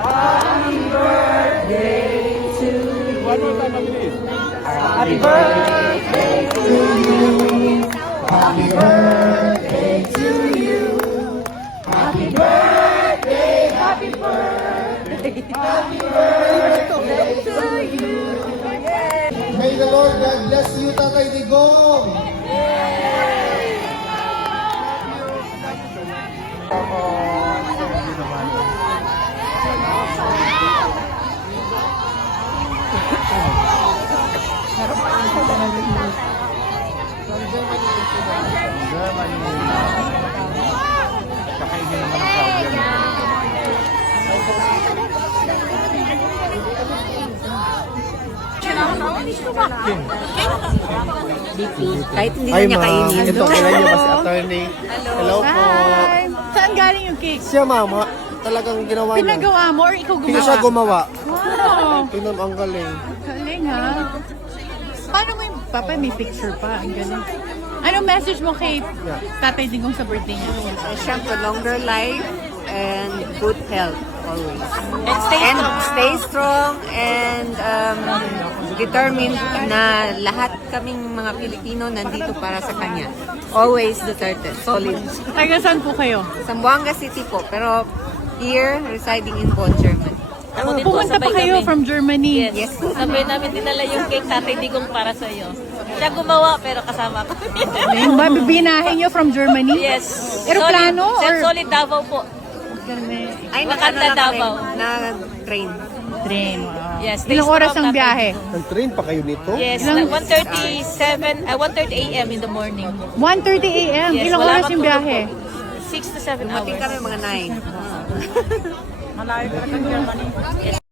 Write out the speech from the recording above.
Happy birthday to you. One more time, mabilis. Happy birthday to you. Happy birthday to you. Happy birthday, happy birthday, happy birthday to you. May the Lord God bless you, Tatay Digong. Kakainin naman ang problem. Kahit hindi na Ay, niya ma'am. kainin. Ito, kailan niyo ba si attorney? Hello po. Hi! Saan galing yung cake? Siya, mama. Talagang ginawa niya. Pinagawa mo or ikaw Hindi gumawa? siya gumawa. Wow! Tingnan ang galing. Galing ha? Paano mo yung papa may picture pa? Ang galing. Anong message mo kay Tatay Digong sa birthday niya? Siyempre, longer life and good health always. And Stay strong and determined na lahat kaming mga Pilipino nandito para sa kanya. Always Duterte. Solid. Taga saan po kayo? Zamboanga City po, pero here, residing in Bonn, Germany. Pumunta pa kayo from Germany. Yes. Sabay namin dinala yung cake Tatay Digong para sa iyo. Siya gumawa pero kasama ko. Yung ba, bibinahin nyo from Germany? Yes. Aeroplano Solid, or solid Davao po. Ay, Makanta na kami, Davao. na train. train? Wow. Yes. Ilang oras ang biyahe? Nag-train pa kayo nito? Yes, Ilang- 1:30 a.m. in the morning. 1:30 a.m. Yes, Ilang wala oras pang yung tulog biyahe? po. 6 to 7 Dumating hours. kami mga 9. Yes.